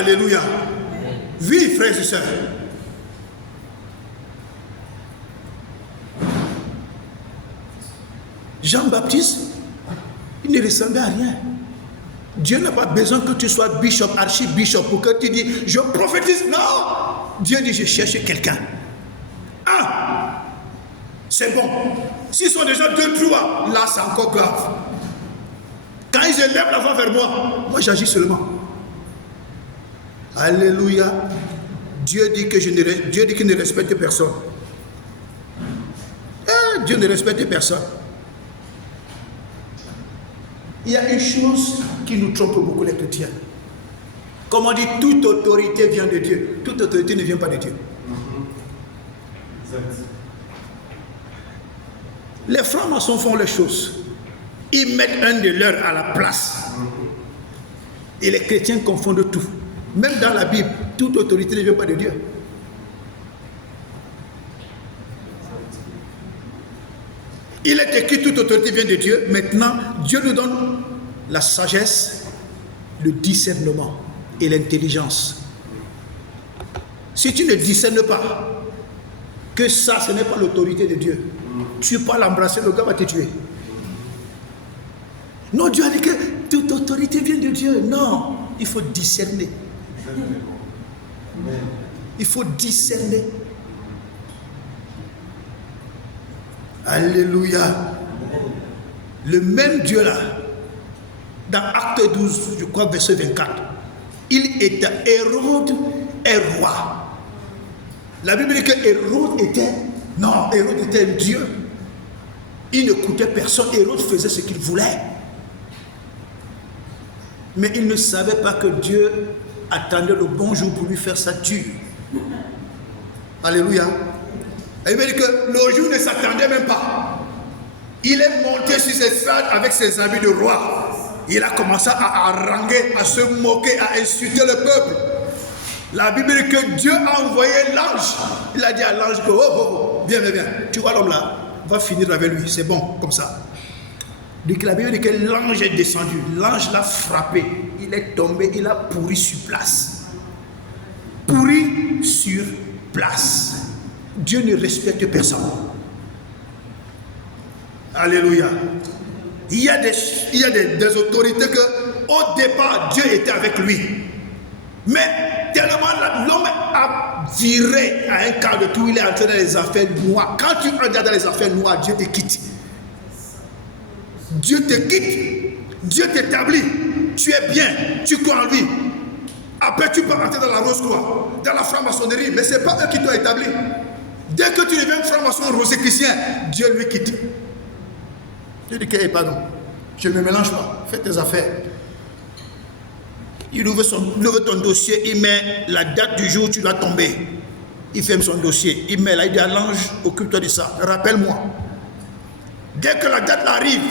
Alléluia. Oui, frères et sœurs. Jean-Baptiste, il ne ressemblait à rien. Dieu n'a pas besoin que tu sois bishop, archibishop pour que tu dises je prophétise. Non. Dieu dit je cherche quelqu'un. Ah, c'est bon. S'ils sont déjà 2-3, là c'est encore grave. Quand ils élèvent la voix vers moi j'agis seulement. Alléluia. Dieu dit qu'il ne respecte personne. Dieu ne respecte personne. Il y a une chose qui nous trompe beaucoup les chrétiens. Comme on dit, toute autorité vient de Dieu. Toute autorité ne vient pas de Dieu. Les francs-maçons font les choses. Ils mettent un de leurs à la place. Et les chrétiens confondent tout. Même dans la Bible, toute autorité ne vient pas de Dieu. Il est écrit toute autorité vient de Dieu. Maintenant, Dieu nous donne la sagesse, le discernement et l'intelligence. Si tu ne discernes pas que ça, ce n'est pas l'autorité de Dieu, tu peux pas l'embrasser, le gars va te tuer. Non, Dieu a dit que toute autorité vient de Dieu. Non, il faut discerner. Il faut discerner. Alléluia. Le même Dieu là, dans Acte 12, je crois verset 24, il était Hérode et roi. La Bible dit que Hérode était un Dieu. Il n'écoutait personne. Hérode faisait ce qu'il voulait. Mais il ne savait pas que Dieu attendait le bon jour pour lui faire sa dure. Alléluia. Il veut dire que le jour ne s'attendait même pas. Il est monté sur ses estrades avec ses habits de roi. Il a commencé à haranguer, à se moquer, à insulter le peuple. La Bible dit que Dieu a envoyé l'ange. Il a dit à l'ange que viens. Tu vois l'homme là, va finir avec lui, c'est bon, comme ça. Donc la Bible dit que l'ange est descendu. L'ange l'a frappé. Il est tombé, il a pourri sur place. Pourri sur place. Dieu ne respecte personne. Alléluia. Il y a des autorités que, au départ, Dieu était avec lui. Mais tellement l'homme a viré à un quart de tout, il est entré dans les affaires noires. Quand tu entres dans les affaires noires, Dieu te quitte. Dieu te quitte. Dieu t'établit. Tu es bien. Tu crois en lui. Après, tu peux entrer dans la rose-croix, dans la franc-maçonnerie, mais ce n'est pas eux qui t'ont établi. Dès que tu deviens franc-maçon rosé-chrétien, Dieu lui quitte. Dieu dit que, pardon, je ne me mélange pas, fais tes affaires. Il ouvre ton dossier, il met la date du jour où tu dois tomber. Il ferme son dossier, il met là, il dit à l'ange, occupe-toi de ça, rappelle-moi. Dès que la date arrive,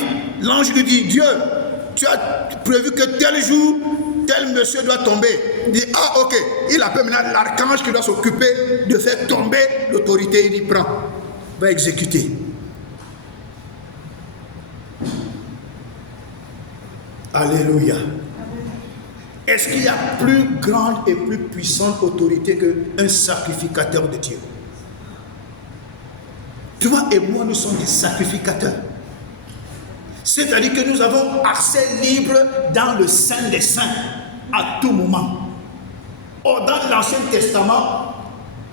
l'ange lui dit, Dieu, tu as prévu que tel jour, tel monsieur doit tomber. Il dit, ah ok, il appelle maintenant l'archange qui doit s'occuper de faire tomber l'autorité. Il dit, prends, va exécuter. Alléluia. Est-ce qu'il y a plus grande et plus puissante autorité qu'un sacrificateur de Dieu? Toi et moi, nous sommes des sacrificateurs. C'est-à-dire que nous avons accès libre dans le Saint des Saints à tout moment. Or, dans l'Ancien Testament,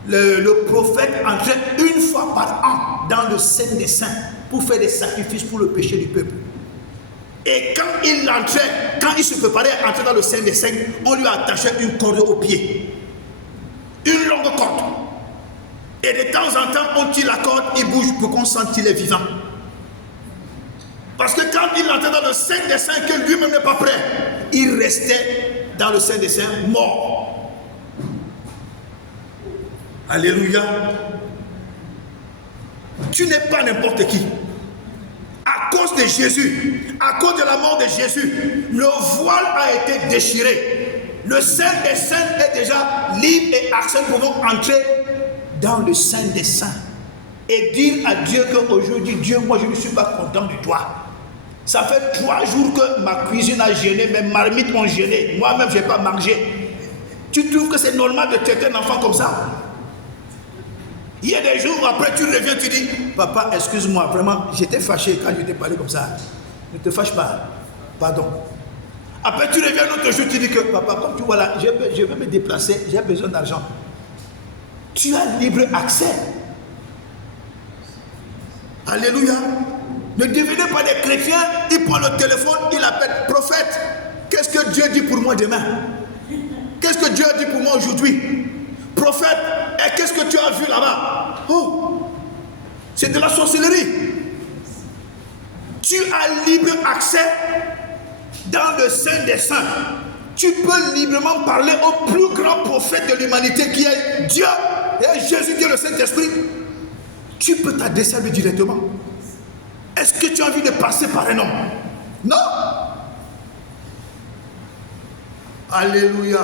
le prophète entrait une fois par an dans le Saint des Saints pour faire des sacrifices pour le péché du peuple. Et quand il entrait, quand il se préparait à entrer dans le Saint des Saints, on lui attachait une corde au pied. Une longue corde. Et de temps en temps, on tire la corde, il bouge pour qu'on sente qu'il est vivant. Parce que quand il entrait dans le Saint des Saints, que lui-même n'est pas prêt, il restait dans le Saint des Saints mort. Alléluia. Tu n'es pas n'importe qui. À cause de Jésus, à cause de la mort de Jésus, le voile a été déchiré. Le Saint des Saints est déjà libre et accès. Nous pouvons entrer dans le Saint des Saints et dire à Dieu qu'aujourd'hui, Dieu, moi je ne suis pas content de toi. Ça fait 3 jours que ma cuisine a gêné, mes marmites ont gêné. Moi-même, je n'ai pas mangé. Tu trouves que c'est normal de traiter un enfant comme ça? Il y a des jours où après tu reviens, tu dis, papa, excuse-moi, vraiment, j'étais fâché quand je t'ai parlé comme ça. Ne te fâche pas. Pardon. Après tu reviens l'autre jour, tu dis que, papa, comme tu vois là, je vais me déplacer, j'ai besoin d'argent. Tu as libre accès. Alléluia. Ne devenez pas des chrétiens, il prend le téléphone, il appelle prophète. Qu'est-ce que Dieu dit pour moi demain? Qu'est-ce que Dieu a dit pour moi aujourd'hui? Prophète, et qu'est-ce que tu as vu là-bas? Oh, c'est de la sorcellerie. Tu as libre accès dans le Saint des Saints. Tu peux librement parler au plus grand prophète de l'humanité qui est Dieu, et Jésus qui est le Saint-Esprit. Tu peux t'adresser à lui directement. Est-ce que tu as envie de passer par un homme? Non. Alléluia.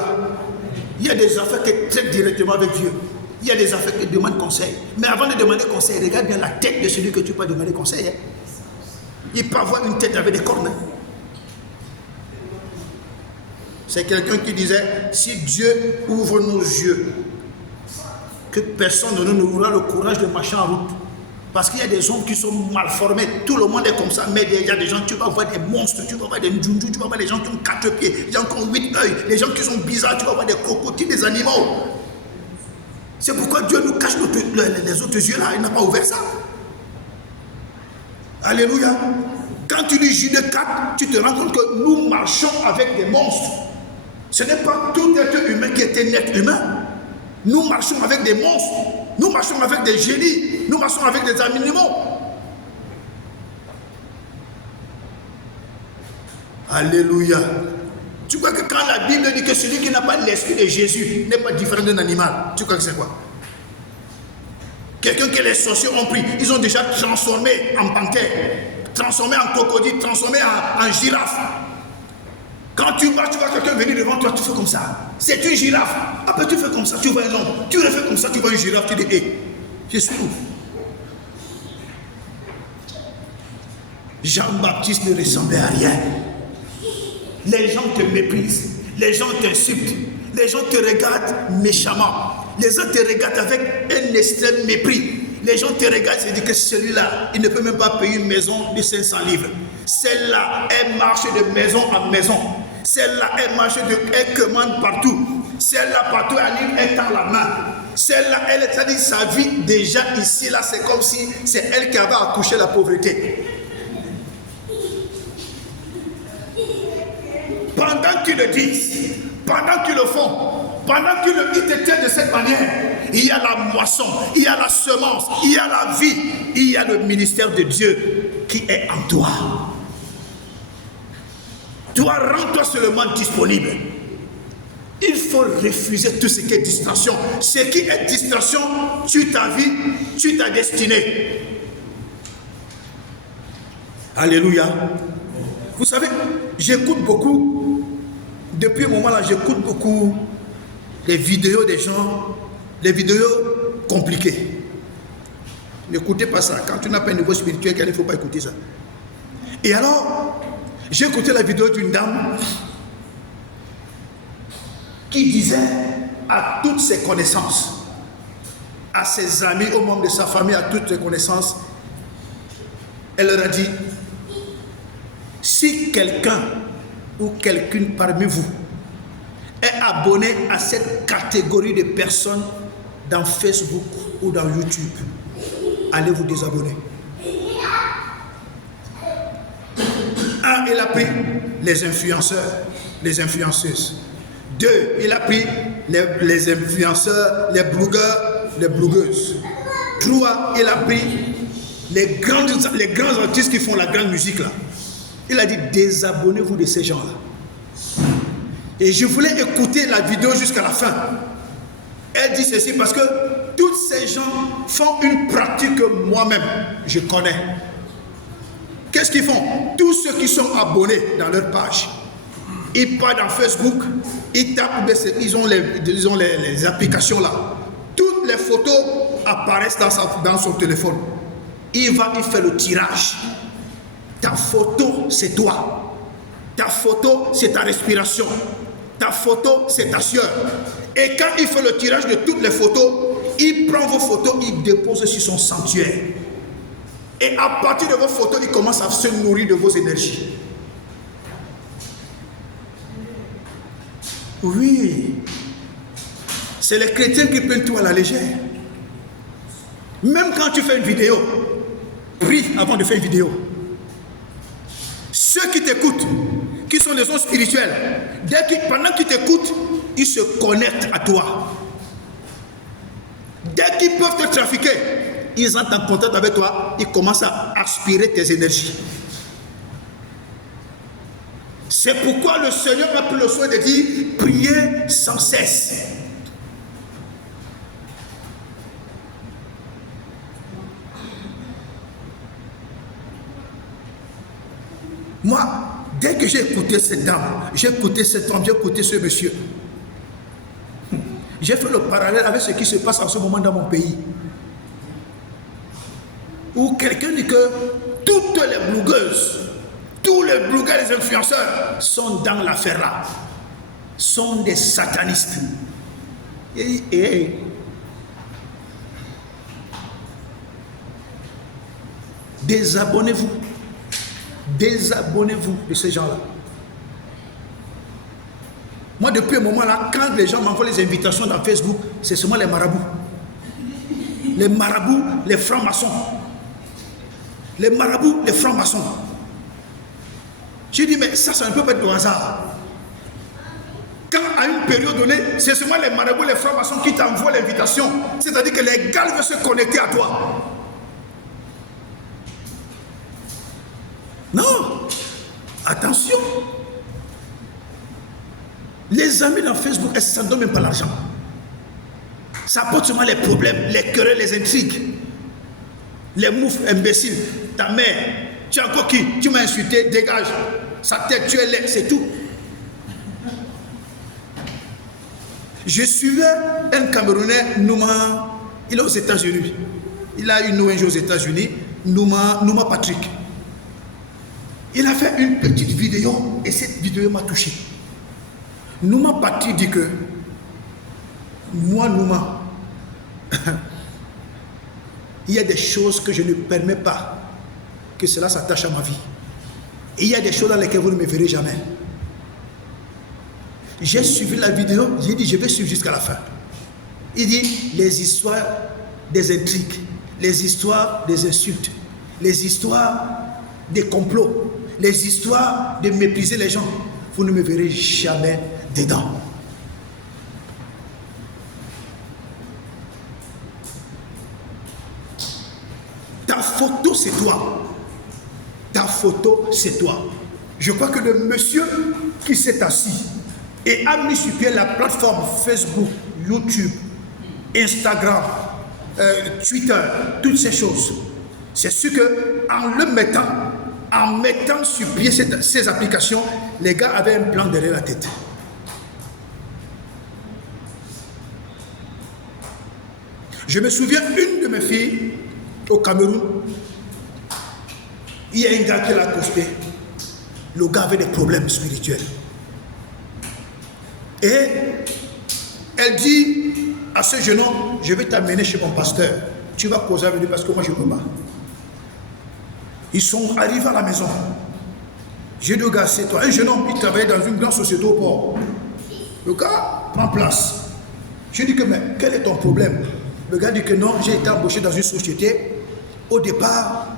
Il y a des affaires qui traitent directement avec Dieu. Il y a des affaires qui demandent conseil. Mais avant de demander conseil, regarde bien la tête de celui que tu peux demander conseil. Hein. Il peut avoir une tête avec des cornes. C'est quelqu'un qui disait, si Dieu ouvre nos yeux, que personne ne nous aura le courage de marcher en route. Parce qu'il y a des hommes qui sont mal formés. Tout le monde est comme ça. Mais il y a des gens, tu vas voir des monstres, tu vas voir des ndjoundjou, tu vas voir des gens qui ont 4 pieds, des gens qui ont 8 œils, des gens qui sont bizarres, tu vas voir des crocodiles, des animaux. C'est pourquoi Dieu nous cache les autres yeux là. Il n'a pas ouvert ça. Alléluia. Quand tu lis Jude 4, tu te rends compte que nous marchons avec des monstres. Ce n'est pas tout être humain qui est un être humain. Nous marchons avec des monstres. Nous marchons avec des génies. Nous marchons avec des animaux. Alléluia. Tu crois que quand la Bible dit que celui qui n'a pas l'esprit de Jésus n'est pas différent d'un animal, tu crois que c'est quoi? Quelqu'un que les sorciers ont pris, ils ont déjà transformé en panthère, transformé en crocodile, transformé en girafe. Quand tu marches, tu vois quelqu'un venir devant toi, tu fais comme ça. C'est une girafe. Après tu fais comme ça, tu vois un homme. Tu refais comme ça, tu vois une girafe, tu dis, hé, je suis où? Jean-Baptiste ne ressemblait à rien. Les gens te méprisent, les gens t'insultent, les gens te regardent méchamment, les gens te regardent avec un extrême mépris. Les gens te regardent et se disent que celui-là, il ne peut même pas payer une maison de 500 livres. Celle-là, elle marche de maison en maison. Celle-là, elle marche elle commande partout. Celle-là, partout, elle tend la main. Celle-là, elle dit sa vie déjà ici, là, c'est comme si c'est elle qui avait accouché la pauvreté. Pendant qu'ils le disent, pendant qu'ils le font, pendant qu'ils te tiennent de cette manière, il y a la moisson, il y a la semence, il y a la vie, il y a le ministère de Dieu qui est en toi. Toi, rends-toi seulement disponible. Il faut refuser tout ce qui est distraction. Ce qui est distraction, tue ta vie, tue ta destinée. Alléluia. Vous savez, j'écoute beaucoup, depuis un moment là, j'écoute beaucoup les vidéos des gens, les vidéos compliquées. N'écoutez pas ça. Quand tu n'as pas un niveau spirituel, il ne faut pas écouter ça. Et alors, j'ai écouté la vidéo d'une dame qui disait à toutes ses connaissances, à ses amis, aux membres de sa famille, à toutes ses connaissances, elle leur a dit, si quelqu'un ou quelqu'une parmi vous est abonné à cette catégorie de personnes dans Facebook ou dans YouTube, allez vous désabonner. Un, il a pris les influenceurs, les influenceuses. Deux, il a pris les influenceurs, les blogueurs, les blogueuses. Trois, il a pris les grands artistes qui font la grande musique là. Il a dit, désabonnez-vous de ces gens-là. Et je voulais écouter la vidéo jusqu'à la fin. Elle dit ceci parce que tous ces gens font une pratique que moi-même, je connais. Qu'est-ce qu'ils font? Tous ceux qui sont abonnés dans leur page, ils partent dans Facebook, ils tapent, ils ont les applications là. Toutes les photos apparaissent dans son téléphone. Il fait le tirage. Ta photo, c'est toi. Ta photo, c'est ta respiration. Ta photo, c'est ta soeur. Et quand il fait le tirage de toutes les photos, il prend vos photos, il dépose sur son sanctuaire. Et à partir de vos photos, il commence à se nourrir de vos énergies. Oui. C'est les chrétiens qui prennent tout à la légère. Même quand tu fais une vidéo, prie avant de faire une vidéo. Ceux qui t'écoutent, qui sont des hommes spirituels, pendant qu'ils t'écoutent, ils se connectent à toi. Dès qu'ils peuvent te trafiquer, ils entrent en contact avec toi, ils commencent à aspirer tes énergies. C'est pourquoi le Seigneur a pris le soin de dire, priez sans cesse. Moi, dès que j'ai écouté cette dame, j'ai écouté cet homme, j'ai écouté ce monsieur, j'ai fait le parallèle avec ce qui se passe en ce moment dans mon pays. Où quelqu'un dit que toutes les blogueuses, tous les blogueurs, les influenceurs sont dans l'affaire là, sont des satanistes. Désabonnez-vous. Désabonnez-vous de ces gens-là. Moi, depuis un moment là, quand les gens m'envoient les invitations dans Facebook, c'est seulement les marabouts. Les marabouts, les francs-maçons. Les marabouts, les francs-maçons. J'ai dit, mais ça ne peut pas être au hasard. Quand à une période donnée, c'est seulement les marabouts, les francs-maçons qui t'envoient l'invitation. C'est-à-dire que les gars veulent se connecter à toi. Non, attention. Les amis dans Facebook, ça ne donne même pas l'argent. Ça apporte seulement les problèmes, les querelles, les intrigues. Les moufs imbéciles. Ta mère, tu es encore qui? Tu m'as insulté, dégage. Sa tête, tu es laid, c'est tout. Je suivais un Camerounais, Nouma, il est aux États-Unis. Il a une ONG aux États-Unis, Nouma Patrick. Il a fait une petite vidéo et cette vidéo m'a touché. Nouma Patrick dit que moi, Nouma, il y a des choses que je ne permets pas que cela s'attache à ma vie. Et il y a des choses dans lesquelles vous ne me verrez jamais. J'ai suivi la vidéo, j'ai dit je vais suivre jusqu'à la fin. Il dit les histoires des intrigues, les histoires des insultes, les histoires des complots, les histoires de mépriser les gens, vous ne me verrez jamais dedans. Ta photo, c'est toi. Ta photo, c'est toi. Je crois que le monsieur qui s'est assis et a mis sur pied la plateforme Facebook, YouTube, Instagram, Twitter, toutes ces choses, c'est sûr qu'en mettant sur pied ces applications, les gars avaient un plan derrière la tête. Je me souviens, une de mes filles au Cameroun, il y a un gars qui l'a accosté. Le gars avait des problèmes spirituels. Et elle dit à ce jeune homme, je vais t'amener chez mon pasteur. Tu vas causer avec lui parce que moi je ne peux pas. Ils sont arrivés à la maison. J'ai dit au gars, c'est toi. Un jeune homme, il travaillait dans une grande société au port. Le gars prend place. Je dis que, mais quel est ton problème? Le gars dit que non, j'ai été embauché dans une société. Au départ,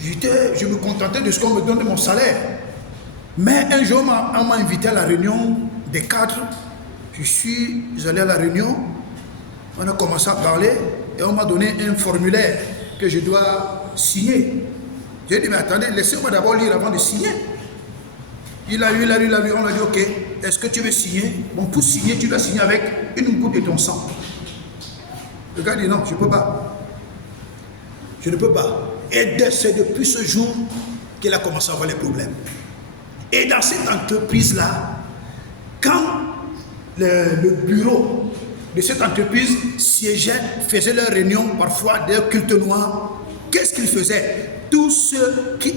je me contentais de ce qu'on me donne de mon salaire. Mais un jour, on m'a invité à la réunion des cadres. Je suis allé à la réunion. On a commencé à parler et on m'a donné un formulaire que je dois signer. J'ai dit, mais attendez, laissez-moi d'abord lire avant de signer. Il a lu, on a dit, ok, est-ce que tu veux signer? Bon, pour signer, tu dois signer avec une goutte de ton sang. Le gars dit, non, je ne peux pas. Je ne peux pas. Et c'est depuis ce jour qu'il a commencé à avoir les problèmes. Et dans cette entreprise-là, quand le bureau de cette entreprise siégeait, faisait leurs réunions, parfois des cultes noirs, qu'est-ce qu'ils faisaient? Tous ceux qui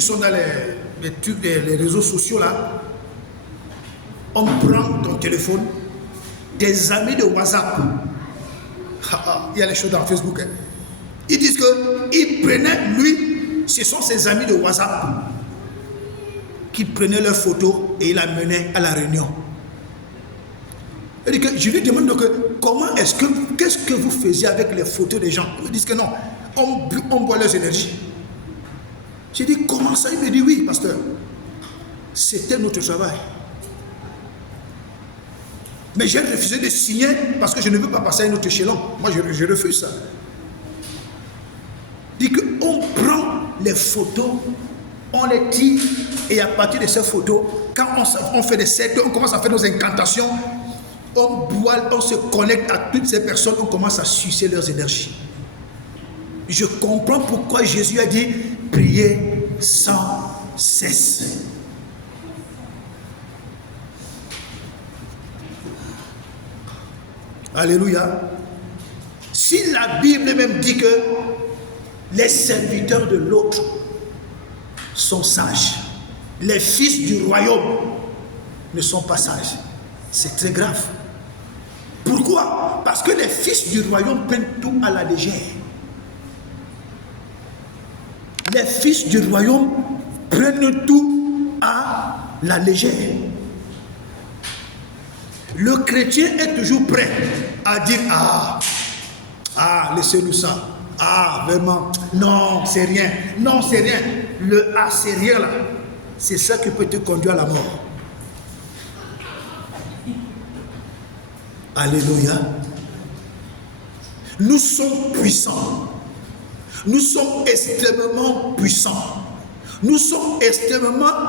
sont dans les réseaux sociaux là, On prend ton téléphone, tes amis de WhatsApp. Il y a les choses dans Facebook. Hein. Ils disent qu'il prenait, lui, ce sont ses amis de WhatsApp qui prenaient leurs photos et il amenait à la réunion. Je lui demande comment qu'est-ce que vous faisiez avec les photos des gens? Ils me disent que non, on boit leurs énergies. J'ai dit comment ça? Il me dit oui, pasteur. C'était notre travail. Mais j'ai refusé de signer parce que je ne veux pas passer à un autre échelon. Moi, je refuse ça. Il dit qu'on prend les photos, on les tire et à partir de ces photos, quand on fait des cercles, on commence à faire nos incantations, on boit, on se connecte à toutes ces personnes, on commence à sucer leurs énergies. Je comprends pourquoi Jésus a dit priez sans cesse. Alléluia. Si la Bible même dit que les serviteurs de l'autre sont sages, les fils du royaume ne sont pas sages, c'est très grave. Pourquoi? Parce que les fils du royaume prennent tout à la légère. Les fils du royaume prennent tout à la légère. Le chrétien est toujours prêt à dire laissez-nous ça. Vraiment, non, c'est rien. Non, c'est rien. Le c'est rien là. C'est ça qui peut te conduire à la mort. Alléluia. Nous sommes puissants. Nous sommes extrêmement puissants. Nous sommes extrêmement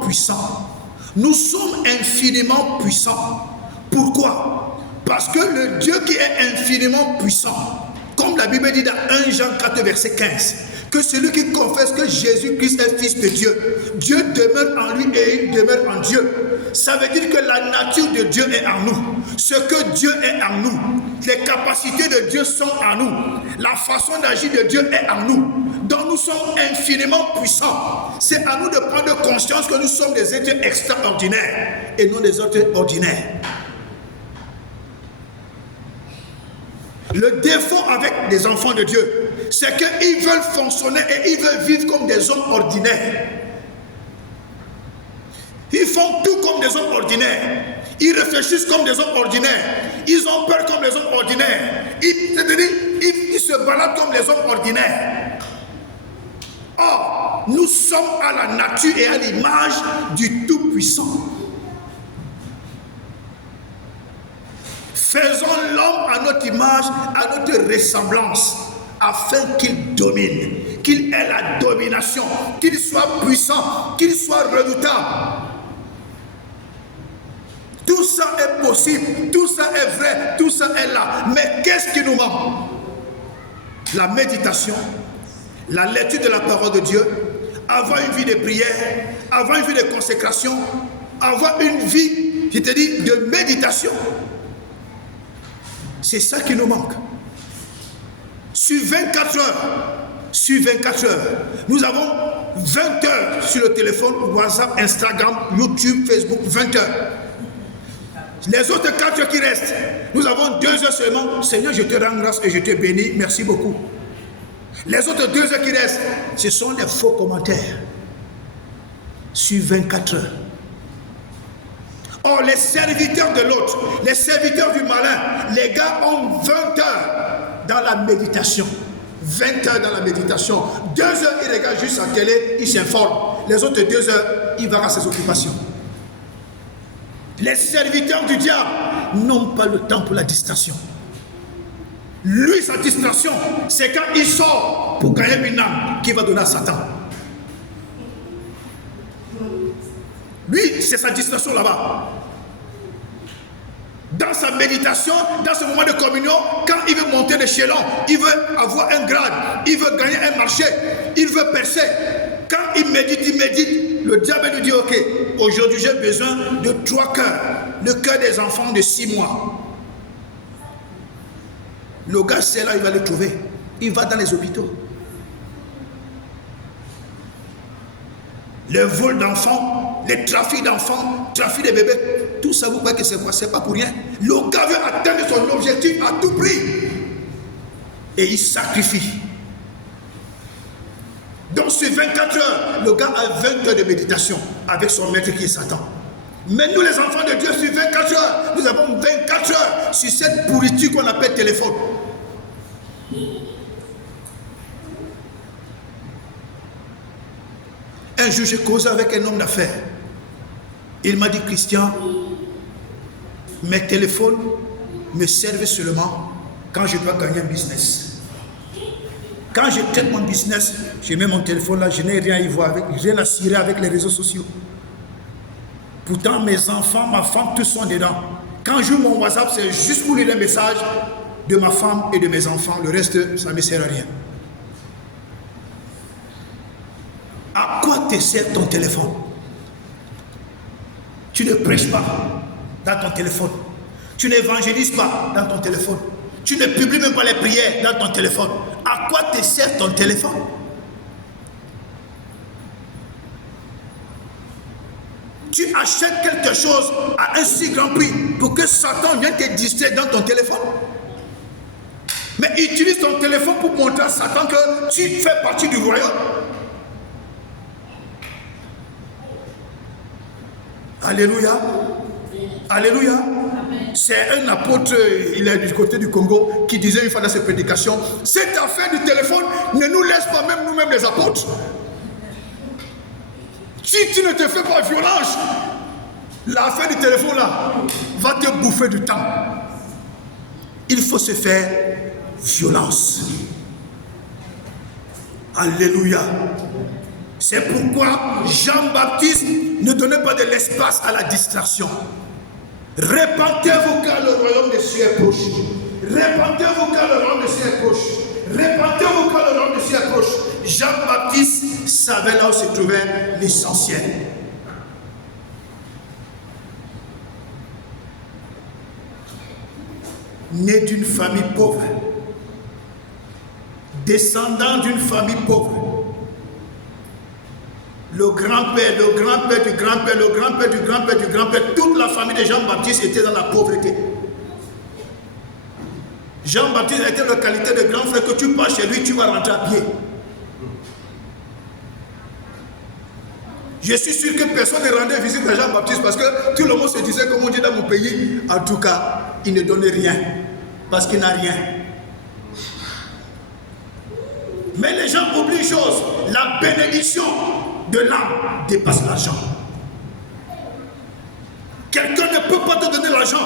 puissants. Nous sommes infiniment puissants. Pourquoi? Parce que le Dieu qui est infiniment puissant, comme la Bible dit dans 1 Jean 4, verset 15, que celui qui confesse que Jésus-Christ est fils de Dieu, Dieu demeure en lui et il demeure en Dieu. Ça veut dire que la nature de Dieu est en nous. Ce que Dieu est en nous. Les capacités de Dieu sont en nous. La façon d'agir de Dieu est en nous. Donc nous sommes infiniment puissants. C'est à nous de prendre conscience que nous sommes des êtres extraordinaires et non des êtres ordinaires. Le défaut avec les enfants de Dieu, c'est qu'ils veulent fonctionner et ils veulent vivre comme des hommes ordinaires. Ils font tout comme des hommes ordinaires. Ils réfléchissent comme des hommes ordinaires. Ils ont peur comme les hommes ordinaires. Ils se baladent comme les hommes ordinaires. Or, nous sommes à la nature et à l'image du Tout-Puissant. Faisons l'homme à notre image, à notre ressemblance, afin qu'il domine, qu'il ait la domination, qu'il soit puissant, qu'il soit redoutable. Tout ça est possible, tout ça est vrai, tout ça est là. Mais qu'est-ce qui nous manque? La méditation, la lecture de la parole de Dieu, avoir une vie de prière, avoir une vie de consécration, avoir une vie, je te dis, de méditation. C'est ça qui nous manque. Sur 24 heures, nous avons 20 heures sur le téléphone, WhatsApp, Instagram, YouTube, Facebook, 20 heures. Les autres 4 heures qui restent, nous avons 2 heures seulement. Seigneur, je te rends grâce et je te bénis. Merci beaucoup. Les autres 2 heures qui restent, ce sont les faux commentaires. Sur 24 heures. Or, les serviteurs de l'autre, les serviteurs du malin, les gars ont 20 heures dans la méditation. 20 heures dans la méditation. 2 heures, ils regardent juste la télé, ils s'informent. Les autres 2 heures, ils vont à ses occupations. Les serviteurs du diable n'ont pas le temps pour la distraction. Lui, sa distraction, c'est quand il sort pour gagner une âme qu'il va donner à Satan. Lui, c'est sa distraction là-bas. Dans sa méditation, dans ce moment de communion, quand il veut monter l'échelon, il veut avoir un grade, il veut gagner un marché, il veut percer. Quand il médite, le diable lui dit, ok, aujourd'hui j'ai besoin de 3 cœurs. Le cœur des enfants de 6 mois. Le gars, c'est là, il va le trouver. Il va dans les hôpitaux. Le vol d'enfants, les trafics d'enfants, trafic de bébés, tout ça, vous croyez que c'est quoi? C'est pas pour rien. Le gars veut atteindre son objectif à tout prix. Et il sacrifie. Donc sur 24 heures, le gars a 20 heures de méditation avec son maître qui est Satan. Mais nous les enfants de Dieu, sur 24 heures, nous avons 24 heures sur cette pourriture qu'on appelle téléphone. Un jour, j'ai causé avec un homme d'affaires. Il m'a dit, Christian, mes téléphones me servent seulement quand je dois gagner un business. Quand je traite mon business, je mets mon téléphone là, je n'ai rien à y voir avec, rien à cirer avec les réseaux sociaux. Pourtant, mes enfants, ma femme, tous sont dedans. Quand j'ouvre mon WhatsApp, c'est juste pour lire un message de ma femme et de mes enfants. Le reste, ça ne me sert à rien. À quoi te sert ton téléphone? Tu ne prêches pas dans ton téléphone. Tu n'évangélises pas dans ton téléphone. Tu ne publies même pas les prières dans ton téléphone. À quoi te sert ton téléphone? Tu achètes quelque chose à un si grand prix pour que Satan vienne te distraire dans ton téléphone. Mais utilise ton téléphone pour montrer à Satan que tu fais partie du royaume. Alléluia. Alléluia. C'est un apôtre, il est du côté du Congo, qui disait une fois dans ses prédications, cette affaire du téléphone ne nous laisse pas même nous-mêmes les apôtres. Si tu ne te fais pas violence, l'affaire du téléphone là va te bouffer du temps. Il faut se faire violence. Alléluia. C'est pourquoi Jean-Baptiste ne donnait pas de l'espace à la distraction. Répentez-vous car le royaume des cieux est proche. Répentez-vous car le royaume des cieux est proche. Répentez-vous car le royaume des cieux est proche. Jean-Baptiste savait là où se trouvait l'essentiel. Né d'une famille pauvre, descendant d'une famille pauvre, le grand-père, le grand-père du grand-père, le grand-père du grand-père du grand-père, toute la famille de Jean-Baptiste était dans la pauvreté. Jean-Baptiste était la qualité de grand frère que tu pars chez lui, tu vas rentrer à pied. Je suis sûr que personne ne rendait visite à Jean-Baptiste parce que tout le monde se disait, comme on dit dans mon pays, en tout cas, il ne donne rien parce qu'il n'a rien. Mais les gens oublient une chose, la bénédiction de l'âme dépasse l'argent. Quelqu'un ne peut pas te donner l'argent,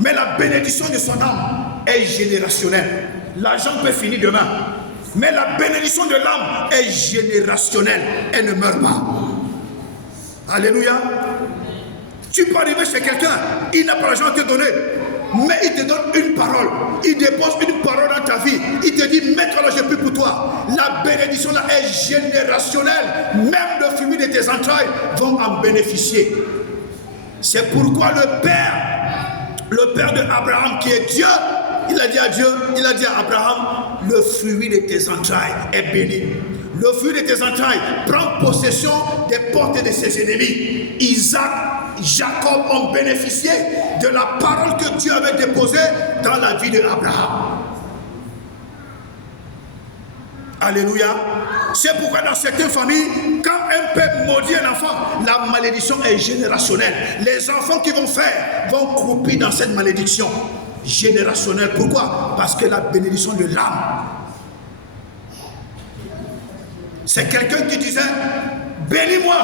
mais la bénédiction de son âme est générationnelle. L'argent peut finir demain, mais la bénédiction de l'âme est générationnelle. Elle ne meurt pas. Alléluia. Tu peux arriver chez quelqu'un, il n'a pas l'argent à te donner, mais il te donne une parole. Il dépose une parole dans ta vie. Il te dit, maître là, je prie pour toi. La bénédiction là est générationnelle. Même le fruit de tes entrailles vont en bénéficier. C'est pourquoi le père de Abraham qui est Dieu, il a dit à Dieu, il a dit à Abraham, le fruit de tes entrailles est béni. Le fruit de tes entrailles prend possession des portes de ses ennemis. Isaac, Jacob ont bénéficié de la parole que Dieu avait déposée dans la vie d'Abraham. Alléluia. C'est pourquoi dans certaines familles, quand un père maudit un enfant, la malédiction est générationnelle. Les enfants qui vont faire vont croupir dans cette malédiction générationnelle. Pourquoi? Parce que la bénédiction de l'âme. C'est quelqu'un qui disait, bénis-moi,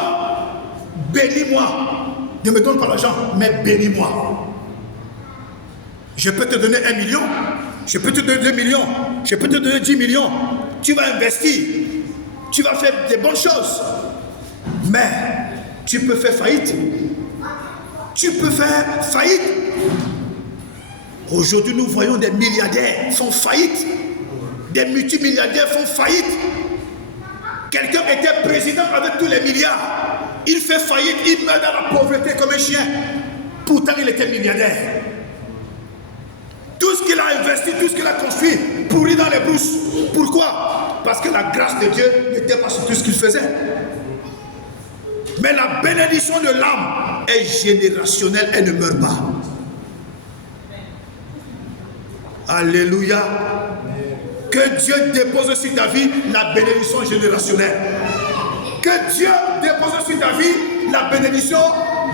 bénis-moi. Ne me donne pas l'argent, mais bénis-moi. Je peux te donner 1 million, je peux te donner 2 millions, je peux te donner 10 millions. Tu vas investir, tu vas faire des bonnes choses, mais tu peux faire faillite. Tu peux faire faillite. Aujourd'hui, nous voyons des milliardaires font faillite, des multimilliardaires font faillite. Quelqu'un était président avec tous les milliards. Il fait faillite, il meurt dans la pauvreté comme un chien. Pourtant, il était milliardaire. Tout ce qu'il a investi, tout ce qu'il a construit, pourri dans les brousses. Pourquoi? Parce que la grâce de Dieu n'était pas sur tout ce qu'il faisait. Mais la bénédiction de l'âme est générationnelle, elle ne meurt pas. Alléluia. Que Dieu dépose sur ta vie la bénédiction générationnelle. Que Dieu dépose sur ta vie la bénédiction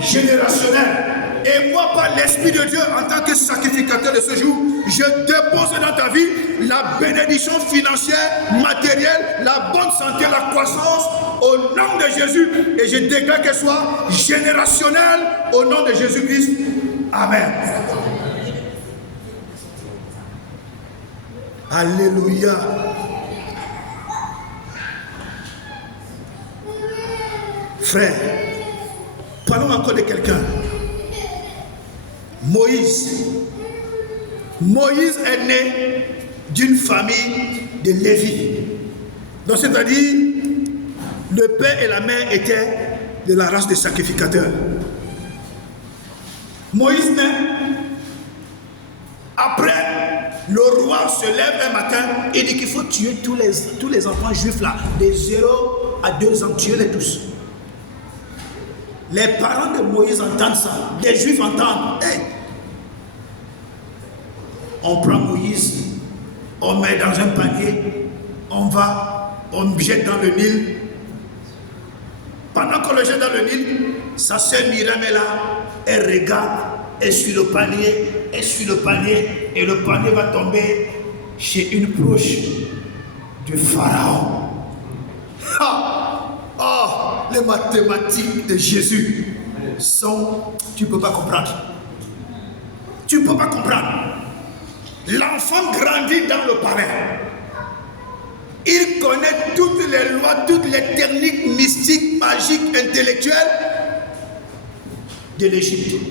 générationnelle. Et moi, par l'Esprit de Dieu, en tant que sacrificateur de ce jour, je dépose dans ta vie la bénédiction financière, matérielle, la bonne santé, la croissance, au nom de Jésus. Et je déclare qu'elle soit générationnelle au nom de Jésus-Christ. Amen. Alléluia. Frère, parlons encore de quelqu'un. Moïse. Moïse est né d'une famille de Lévi. Donc c'est-à-dire, le père et la mère étaient de la race des sacrificateurs. Moïse naît. Après, le roi se lève un matin et dit qu'il faut tuer tous les enfants juifs là, de 0 à 2 ans, tuer-les tous. Les parents de Moïse entendent ça, les juifs entendent. Hey. On prend Moïse, on met dans un panier, on va, on jette dans le Nil. Pendant qu'on le jette dans le Nil, sa sœur Myriam est là, elle regarde, elle suit le panier, et le panier va tomber chez une proche du Pharaon. Les mathématiques de Jésus sont... Tu ne peux pas comprendre. Tu ne peux pas comprendre. L'enfant grandit dans le palais. Il connaît toutes les lois, toutes les techniques mystiques, magiques, intellectuelles de l'Égypte.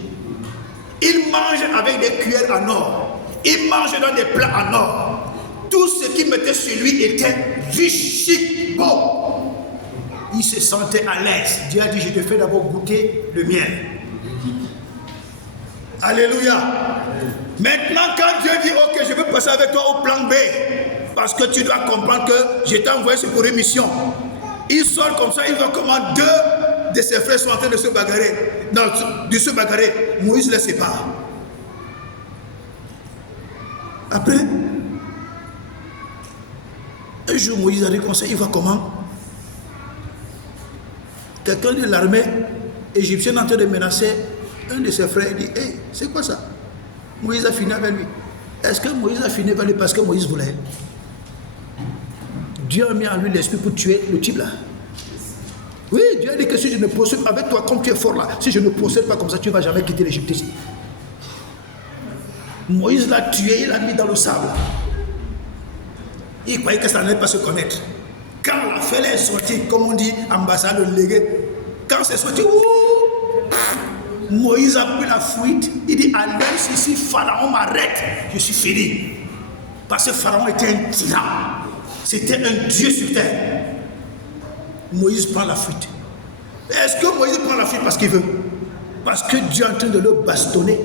Il mange avec des cuillères en or. Il mange dans des plats en or. Tout ce qu'il mettait sur lui était riche, chic, beau. Il se sentait à l'aise. Dieu a dit, je te fais d'abord goûter le miel. Alléluia. Maintenant, quand Dieu dit, ok, je veux passer avec toi au plan B, parce que tu dois comprendre que je t'ai envoyé pour une mission. Il sort comme ça, il voit comment 2 de ses frères sont en train de se bagarrer. Non, de se bagarrer. Moïse les sépare. Après, un jour, Moïse a dit comme ça, il voit comment quelqu'un de l'armée égyptienne en train de menacer un de ses frères. Il dit, hey, c'est quoi ça? Moïse a fini avec lui. Est-ce que Moïse a fini avec lui parce que Moïse voulait? Dieu a mis en lui l'esprit pour tuer le type là. Oui, Dieu a dit que si je ne procède pas avec toi comme tu es fort là, si je ne procède pas comme ça, tu ne vas jamais quitter l'Égypte ici. Moïse l'a tué, il l'a mis dans le sable. Il croyait que ça n'allait pas se connaître. Quand la fête est sortie, comme on dit, ambassade légué, quand c'est sorti, Moïse a pris la fuite. Il dit, allez, si Pharaon m'arrête, je suis fini. Parce que Pharaon était un tyran. C'était un dieu sur terre. Moïse prend la fuite. Est-ce que Moïse prend la fuite parce qu'il veut? Parce que Dieu est en train de le bastonner.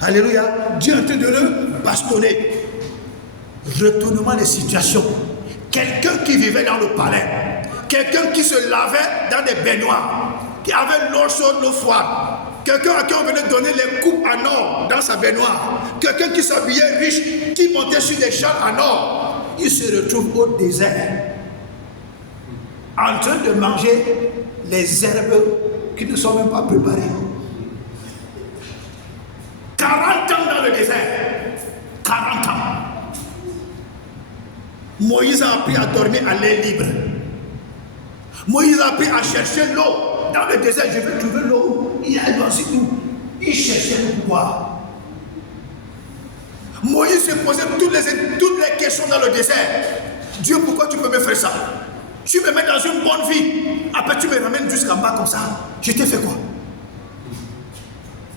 Alléluia. Dieu est en train de le bastonner. Retournement des situations. Quelqu'un qui vivait dans le palais. Quelqu'un qui se lavait dans des baignoires. Qui avait l'eau chaude, l'eau froide. Quelqu'un à qui on venait donner les coupes en or dans sa baignoire. Quelqu'un qui s'habillait riche, qui montait sur des chars en or. Il se retrouve au désert. En train de manger les herbes qui ne sont même pas préparées. 40 ans dans le désert. 40 ans. Moïse a appris à dormir à l'air libre. Moïse a appris à chercher l'eau. Dans le désert, je vais trouver l'eau. Il y a l'eau aussi tout. Il cherchait le pouvoir. Moïse se posait toutes les questions dans le désert. Dieu, pourquoi tu peux me faire ça? Tu me mets dans une bonne vie. Après, tu me ramènes jusqu'en bas comme ça. Je t'ai fait quoi?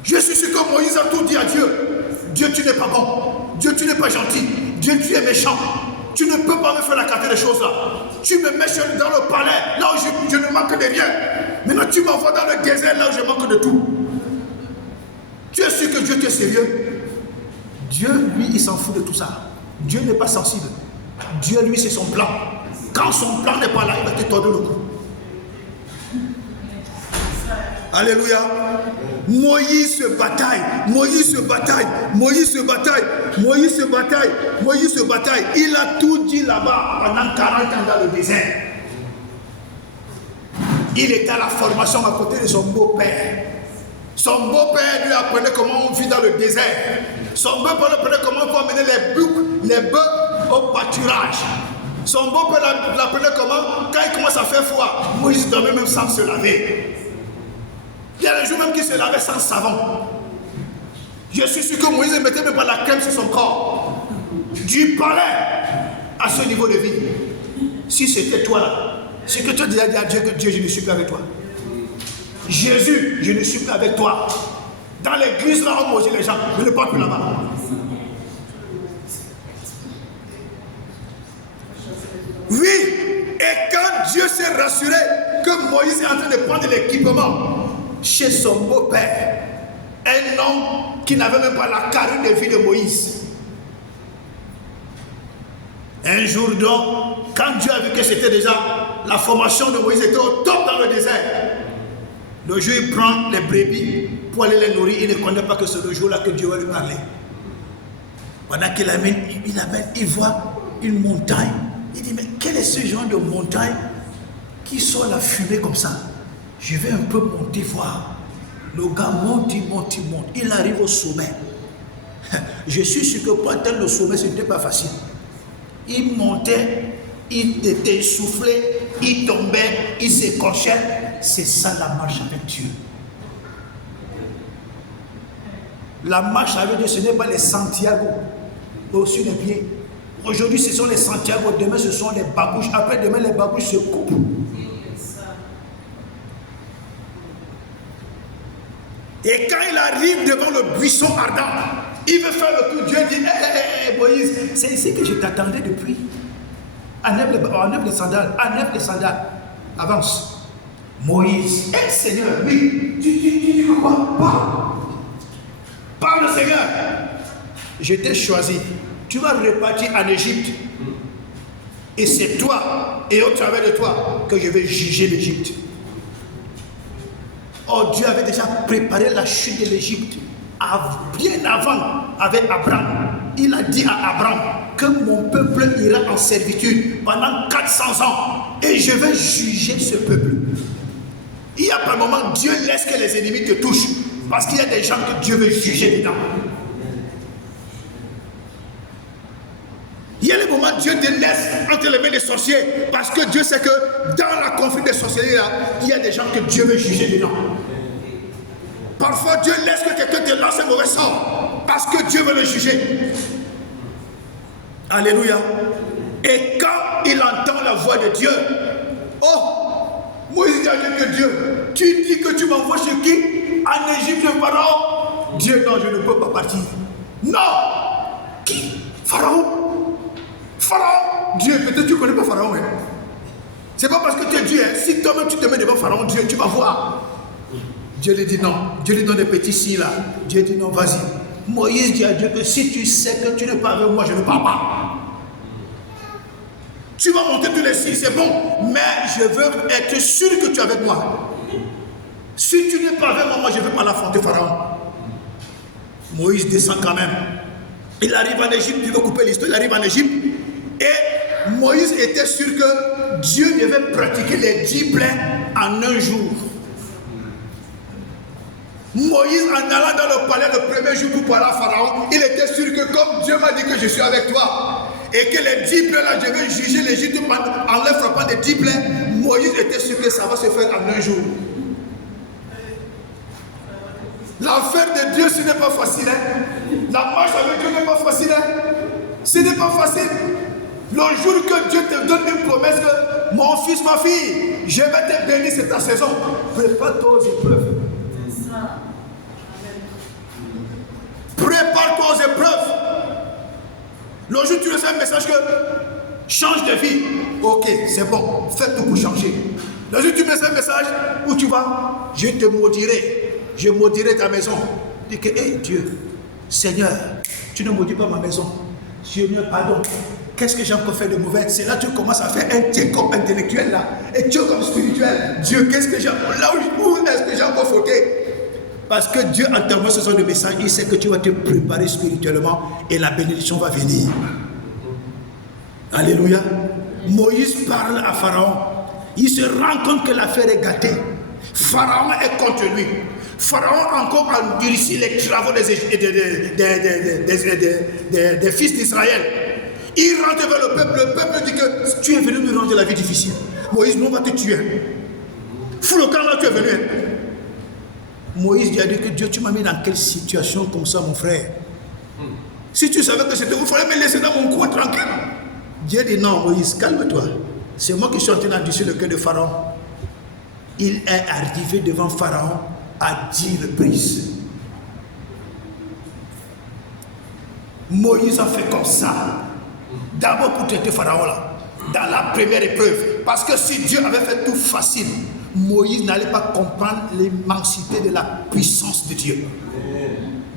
Je suis sûr que Moïse a tout dit à Dieu. Dieu, tu n'es pas bon. Dieu, tu n'es pas gentil. Dieu, tu es méchant. Tu ne peux pas me faire la carte des choses là. Tu me mets dans le palais, là où je ne manque de rien. Maintenant, tu m'envoies dans le désert, là où je manque de tout. Tu es sûr que Dieu t'est sérieux? Dieu, lui, il s'en fout de tout ça. Dieu n'est pas sensible. Dieu, lui, c'est son plan. Quand son plan n'est pas là, il va te tordre le cou. Alléluia. Moïse se bataille, Moïse se bataille, Moïse se bataille, Moïse se bataille, Moïse se bataille. Il a tout dit là-bas pendant 40 ans dans le désert. Il était à la formation à côté de son beau-père. Son beau-père lui apprenait comment on vit dans le désert. Son beau-père apprenait comment on peut amener les bœufs au pâturage. Son beau-père l'apprenait comment, quand il commence à faire froid, Moïse dormait même sans se laver. Il y a des jours même qu'il se lavait sans savon. Je suis sûr que Moïse ne mettait même pas la crème sur son corps. Du palais à ce niveau de vie. Si c'était toi là, c'est que tu as dit à Dieu que Dieu, je ne suis plus avec toi. Jésus, je ne suis plus avec toi. Dans l'église là, on mangeait les gens, je ne parle plus là-bas. Oui, et quand Dieu s'est rassuré que Moïse est en train de prendre l'équipement chez son beau-père, un homme qui n'avait même pas la carrure de vie de Moïse. Un jour donc, quand Dieu a vu que c'était déjà la formation de Moïse était au top dans le désert, le jour il prend les brebis pour aller les nourrir, il ne connaît pas que c'est le jour là que Dieu va lui parler. Pendant qu'il amène, il voit une montagne. Il dit, mais quel est ce genre de montagne qui sort la fumée comme ça? Je vais un peu monter voir. Le gars monte, il monte, il monte. Il arrive au sommet. Je suis sûr que pour atteindre le sommet, ce n'était pas facile. Il montait, il était essoufflé, il tombait, il s'écorchait. C'est ça la marche avec Dieu. La marche avec Dieu, ce n'est pas les Santiago au-dessus des pieds. Aujourd'hui, ce sont les Santiago, demain, ce sont les babouches. Après, demain, les babouches se coupent. Et quand il arrive devant le buisson ardent, il veut faire le tour. Dieu dit, hé, Moïse, c'est ici que je t'attendais depuis. Enlève les sandales, enlève les sandales. Avance. Moïse, Seigneur, oui, tu dis quoi? Parle, Seigneur. Je t'ai choisi. Tu vas repartir en Égypte. Et c'est toi, et au travers de toi, que je vais juger l'Égypte. Oh, Dieu avait déjà préparé la chute de l'Égypte bien avant avec Abraham. Il a dit à Abraham que mon peuple ira en servitude pendant 400 ans et je vais juger ce peuple. Il y a par moment, Dieu laisse que les ennemis te touchent parce qu'il y a des gens que Dieu veut juger dedans. Il y a les moments où Dieu te laisse entre les mains des sorciers parce que Dieu sait que dans la conflit des sorciers là, il y a des gens que Dieu veut juger dedans. Parfois Dieu laisse que quelqu'un te lance un mauvais sort parce que Dieu veut le juger. Alléluia. Et quand il entend la voix de Dieu, oh, Moïse dit à Dieu que Dieu, tu dis que tu m'envoies chez qui? En Égypte, Pharaon. Dieu, non, je ne peux pas partir. Non. Qui? Pharaon. Pharaon, Dieu, peut-être tu ne connais pas Pharaon. Hein. C'est pas parce que tu es Dieu, hein. Si toi-même tu te mets devant Pharaon, Dieu, tu vas voir. Dieu lui dit non. Dieu lui donne des petits signes là. Dieu dit non, vas-y. Moïse dit à Dieu que si tu sais que tu n'es pas avec moi, je ne pars pas. Tu vas monter tous les signes, c'est bon. Mais je veux être sûr que tu es avec moi. Si tu n'es pas avec moi, je ne veux pas l'affronter Pharaon. Moïse descend quand même. Il arrive en Égypte, il veut couper l'histoire, il arrive en Égypte. Et Moïse était sûr que Dieu devait pratiquer les 10 plaies en un jour. Moïse, en allant dans le palais le premier jour pour parler à Pharaon, il était sûr que comme Dieu m'a dit que je suis avec toi, et que les 10 plaies là, je vais juger l'Égypte en leur frappant des 10 plaies, Moïse était sûr que ça va se faire en un jour. L'affaire de Dieu, ce n'est pas facile. Hein? La marche avec Dieu n'est pas facile. Hein? Ce n'est pas facile. Le jour que Dieu te donne une promesse que mon fils, ma fille, je vais te bénir, c'est ta saison. Prépare-toi aux épreuves. C'est ça. Prépare-toi aux épreuves. Le jour où tu reçois un message que change de vie. Ok, c'est bon. Fais tout pour changer. Le jour où tu reçois un message où tu vas, je te maudirai. Je maudirai ta maison. Dis que, hé Dieu, Seigneur, tu ne maudis pas ma maison. Dieu me pardonne. Qu'est-ce que j'ai encore fait de mauvais? C'est là que tu commences à faire un check-up intellectuel là, et check-up spirituel. Dieu, qu'est-ce que j'ai? Là où est-ce que j'ai encore fauté? Parce que Dieu envoie ce genre de message, il sait que tu vas te préparer spirituellement et la bénédiction va venir. Alléluia. Moïse parle à Pharaon. Il se rend compte que l'affaire est gâtée. Pharaon est contre lui. Pharaon encore endurci les travaux des fils d'Israël. Il rentre vers le peuple dit que tu es venu nous rendre la vie difficile. Moïse, nous on va te tuer. Fous le camp là, tu es venu. Moïse dit que Dieu, tu m'as mis dans quelle situation comme ça, mon frère? Si tu savais que c'était vous, il fallait me laisser dans mon coin tranquille. Dieu dit non, Moïse, calme-toi. C'est moi qui suis en train d'endurcir le cœur de Pharaon. Il est arrivé devant Pharaon à 10 reprises. Moïse a fait comme ça. D'abord pour traiter Pharaon là, dans la première épreuve. Parce que si Dieu avait fait tout facile, Moïse n'allait pas comprendre l'immensité de la puissance de Dieu.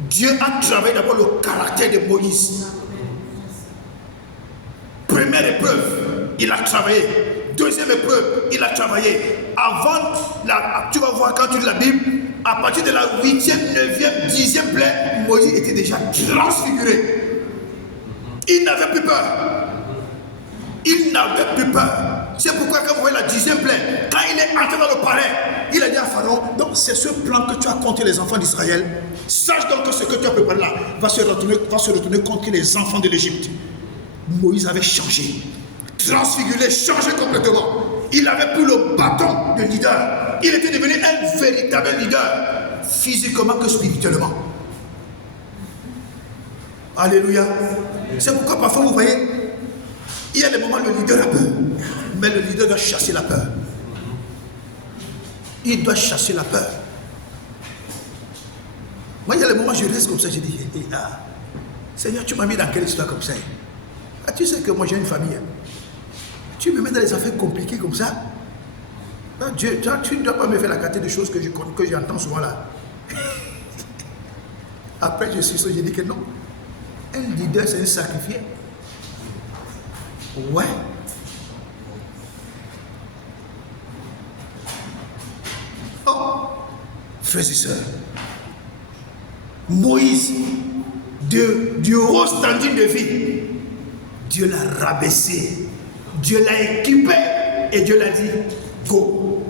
Dieu a travaillé d'abord le caractère de Moïse. Première épreuve, il a travaillé. Deuxième épreuve, il a travaillé. Avant, tu vas voir quand tu lis la Bible, à partir de la 8e, 9e, 10e plaie, Moïse était déjà transfiguré. Il n'avait plus peur. Il n'avait plus peur. C'est pourquoi quand vous voyez la 10e plaie, quand il est entré dans le palais, il a dit à Pharaon, donc c'est ce plan que tu as contre les enfants d'Israël. Sache donc que ce que tu as préparé là va se retourner contre les enfants de l'Égypte. Moïse avait changé, transfiguré, changé complètement. Il avait pris le bâton de leader. Il était devenu un véritable leader, physiquement que spirituellement. Alléluia. C'est pourquoi parfois vous voyez, il y a des moments où le leader a peur. Mais le leader doit chasser la peur. Il doit chasser la peur. Moi, il y a des moments où je reste comme ça, je dis, Seigneur, tu m'as mis dans quelle histoire comme ça? Ah, tu sais que moi j'ai une famille. Tu me mets dans des affaires compliquées comme ça. Ah, Dieu, tu ne dois pas me faire la quantité de choses que j'entends souvent là. Après, je dis que non. Un leader, c'est un sacrifié. Ouais. Oh, frères et sœurs, Moïse, du haut standing de vie, Dieu l'a rabaissé, Dieu l'a équipé et Dieu l'a dit, go.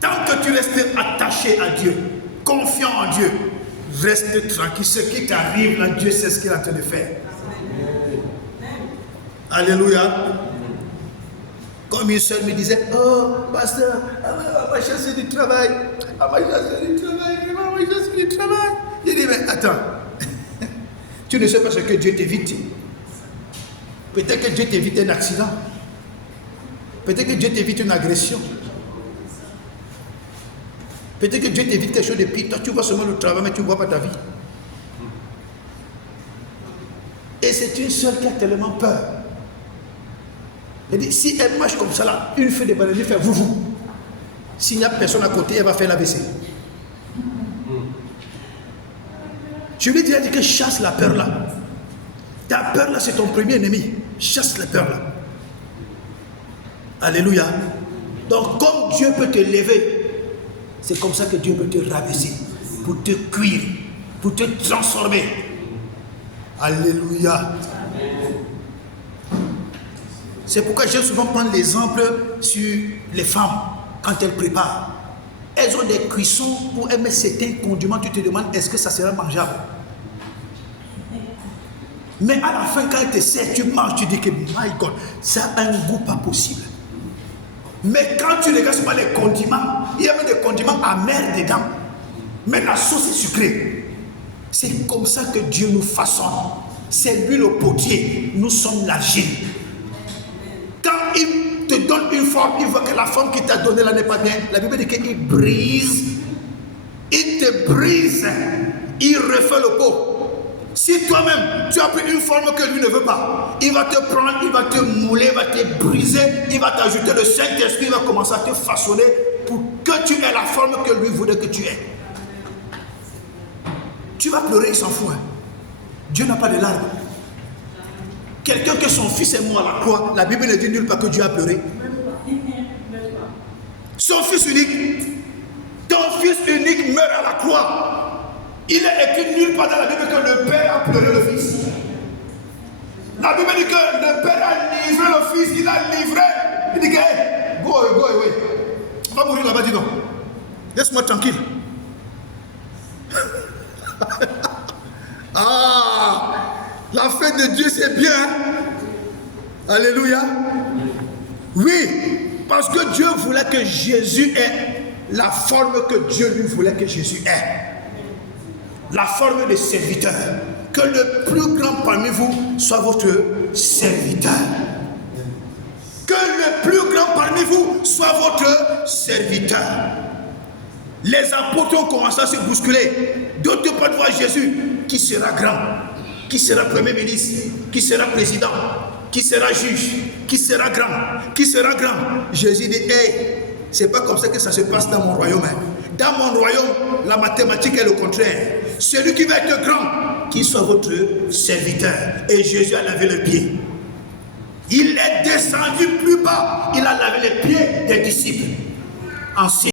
Tant que tu restes attaché à Dieu, confiant en Dieu, reste tranquille. Ce qui t'arrive là, Dieu sait ce qu'il est en train de faire. Alléluia. Comme une soeur me disait, oh, pasteur, on va chasser du travail. On va chasser du travail. On va chasser du travail. Je dis, mais attends. Tu ne sais pas ce que Dieu t'évite. Peut-être que Dieu t'évite un accident. Peut-être que Dieu t'évite une agression. Peut-être que Dieu t'évite quelque chose de pire. Toi, tu vois seulement le travail, mais tu ne vois pas ta vie. Et c'est une seule qui a tellement peur. Elle dit, si elle marche comme ça là, une feuille de bananier fait vous. S'il n'y a personne à côté, elle va faire la l'AVC. Je lui ai déjà dit que chasse la peur là. Ta peur là, c'est ton premier ennemi. Chasse la peur là. Alléluia. Donc, comme Dieu peut te lever, c'est comme ça que Dieu peut te rabaisser, pour te cuire, pour te transformer. Alléluia. C'est pourquoi j'aime souvent prendre l'exemple sur les femmes quand elles préparent. Elles ont des cuissons où elles mettent certains condiments. Tu te demandes est-ce que ça sera mangeable. Mais à la fin, quand elles te servent, tu manges, tu dis que my God, ça a un goût pas possible. Mais quand tu regardes sur les condiments, il y a même des condiments amers dedans. Mais la sauce est sucrée. C'est comme ça que Dieu nous façonne. C'est lui le potier, nous sommes l'argile. Quand il te donne une forme, il voit que la forme qu'il t'a donnée là n'est pas bien. La Bible dit qu'il brise, il te brise, il refait le pot. Si toi-même, tu as pris une forme que lui ne veut pas, il va te prendre, il va te mouler, il va te briser, il va t'ajouter le Saint-Esprit, il va commencer à te façonner pour que tu aies la forme que lui voudrait que tu aies. Tu vas pleurer, il s'en fout. Hein. Dieu n'a pas de larmes. Quelqu'un que son fils est mort à la croix, la Bible ne dit nulle part que Dieu a pleuré. Son fils unique, ton fils unique meurt à la croix. Il est écrit nulle part dans la Bible que le Père a pleuré le Fils. La Bible dit que le Père a livré le Fils, il a livré. Il dit que, hey, go away. On va mourir là-bas, dis donc. Laisse-moi tranquille. La fête de Dieu, c'est bien. Alléluia. Oui, parce que Dieu voulait que Jésus ait la forme que Dieu lui voulait que Jésus ait. La forme de serviteur. Que le plus grand parmi vous soit votre serviteur. Que le plus grand parmi vous soit votre serviteur. Les apôtres ont commencé à se bousculer. D'autres peuvent voir Jésus qui sera grand, qui sera premier ministre, qui sera président, qui sera juge, qui sera grand. Jésus dit, hey, c'est pas comme ça que ça se passe dans mon royaume. Dans mon royaume, la mathématique est le contraire. Celui qui va être grand, qu'il soit votre serviteur. Et Jésus a lavé les pieds. Il est descendu plus bas. Il a lavé les pieds des disciples. Ensuite,